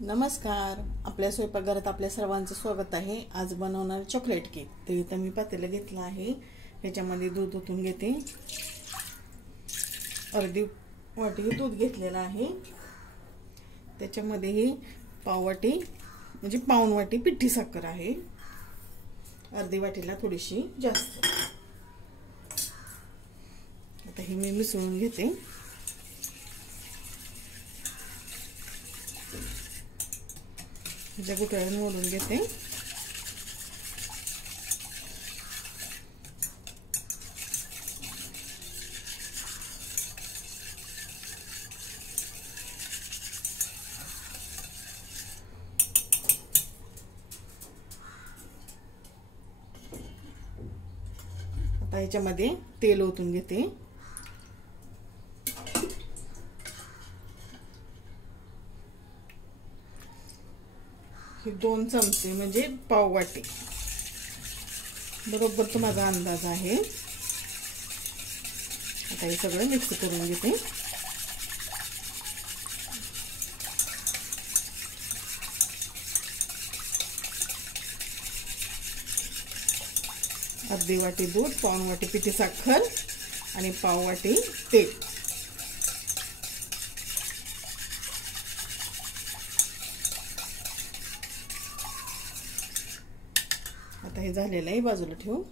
नमस्कार. आपल्या स्वयंपाकघरात आपल्या सर्वांचं स्वागत आहे. आज बनवणार चॉकलेट केक. तर इथं मी पातेलं घेतलं आहे. ह्याच्यामध्ये दूध ओतून घेते. अर्धी वाटी दूध घेतलेलं आहे. त्याच्यामध्ये ही पाववाटी म्हणजे पाऊण वाटी पिठी साखर आहे. अर्धी वाटीला थोडीशी जास्त. आता हे मी मिसळून घेते. गुठळ्या मोडून घेते. आता ह्याच्यामध्ये तेल ओतून घेते. हे 2 चमचे म्हणजे पाव वाटी बरोबर तो माझा अंदाज आहे. आता हे सगळं मिक्स करून घेते. अर्धी वाटी दूध, पाऊण वाटी पिठी साखर आणि पाव वाटी तेल. आता हे झालेलं आहे, बाजूला ठेवू.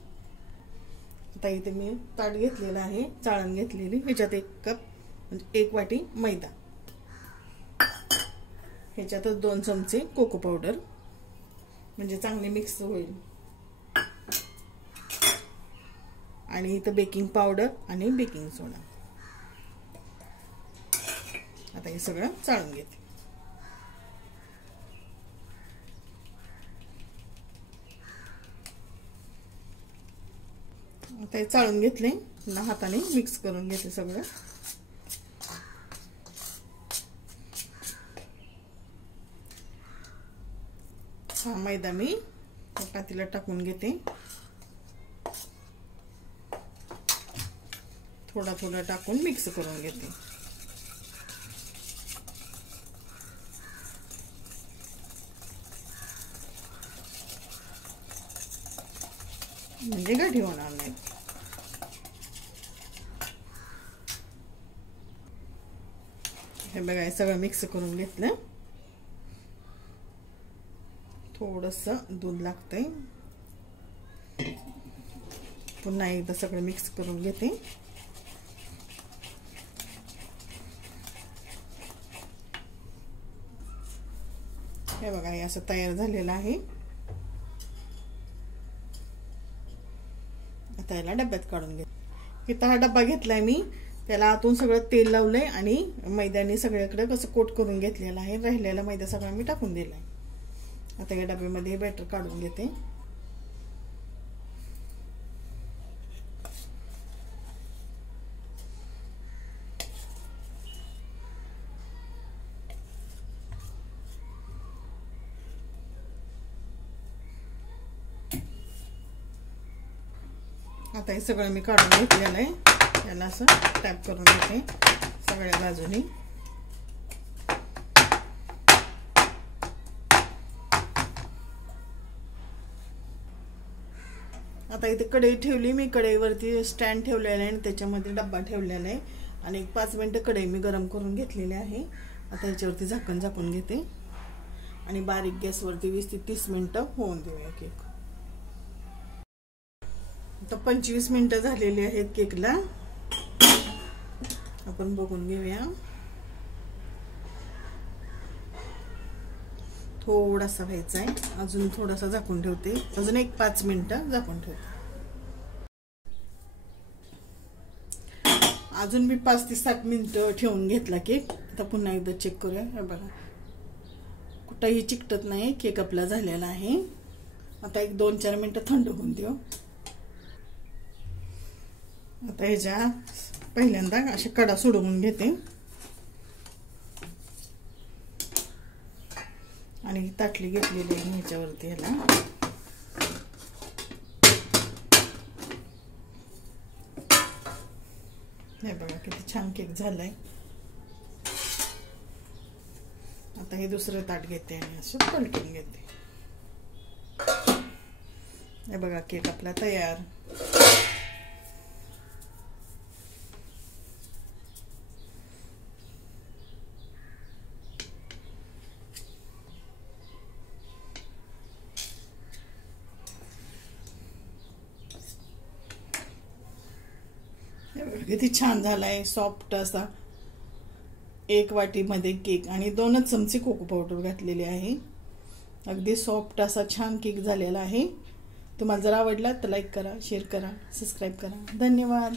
आता इथे मी ताट घेतलेलं आहे, चाळण घेतलेली. ह्याच्यात 1 कप म्हणजे 1 वाटी मैदा. ह्याच्यातच 2 चमचे कोको पावडर म्हणजे चांगले मिक्स होईल. आणि इथं बेकिंग पावडर आणि बेकिंग सोडा. आता हे सगळं चाळून घेते. आता हे चाळून घेतले. हाताने मिक्स करून घेते सगळं. हा मैदा मी पातेल्यात टाकून घेते. थोडा थोडा टाकून मिक्स करून घेते. म्हणजे गाठी होणार नाही. हे बघा, हे सगळं मिक्स करून घेतलं. थोडंसं दूध लागतंय. पुन्हा एकदा सगळं मिक्स करून घेते. हे बघा, हे असं तयार झालेलं आहे. आता याला डब्यात काढून घे. इथं हा डब्बा घेतलाय मी. त्याला आतून सगळं तेल लावलंय आणि मैद्याने सगळीकडे कसं कोट करून घेतलेलं आहे. राहिलेला मैदा सगळा मी टाकून दिलाय. आता या डब्यामध्ये हे बॅटर काढून घेते. आता हे सगळं मी काढून घेतलेलं आहे. याला असं टॅप करून घेते सगळ्या बाजूनी. आता इथे कढई ठेवली मी. कढईवरती स्टँड ठेवलेला आहे आणि त्याच्यामध्ये डब्बा ठेवलेला आहे. आणि 5 मिनिटं कढई मी गरम करून घेतलेली आहे. आता याच्यावरती झाकण झाकून घेते आणि बारीक गॅसवरती 20 ते 30 मिनिटं होऊन देऊया केक. आता 25 मिनिटं झालेली आहेत केकला. आपण बघून घेऊया. थोडासा व्हायचा आहे. अजून थोडासा झाकून ठेवते. अजून एक 5 मिनिटं झाकून ठेवते. अजून मी 5 ते 7 मिनिटं ठेवून घेतला केक. आता पुन्हा एकदा चेक करूया. हे बघा, कुठंही चिकटत नाही. केक आपला झालेला आहे. आता एक 2-4 मिनिटं थंड होऊन देऊ. आता ह्याच्या पहिल्यांदा अशा कडा सोडवून घेते आणि ताटली घेतलेली आहे ह्याच्यावरती. ह्याला हे बघा किती छान केक झालाय. आता हे दुसरं ताट घेते आणि असं पलटून घेते. हे बघा केक आपला तयार. किती छान झालाय, सॉफ्ट असा. 1 वाटीमध्ये केक आणि 2च चमचे कोको पावडर घातलेली आहे. अगदी सॉफ्ट असा छान केक झालेला आहे. तुम्हाला जर आवडला तर लाईक करा, शेअर करा, सबस्क्राईब करा. धन्यवाद.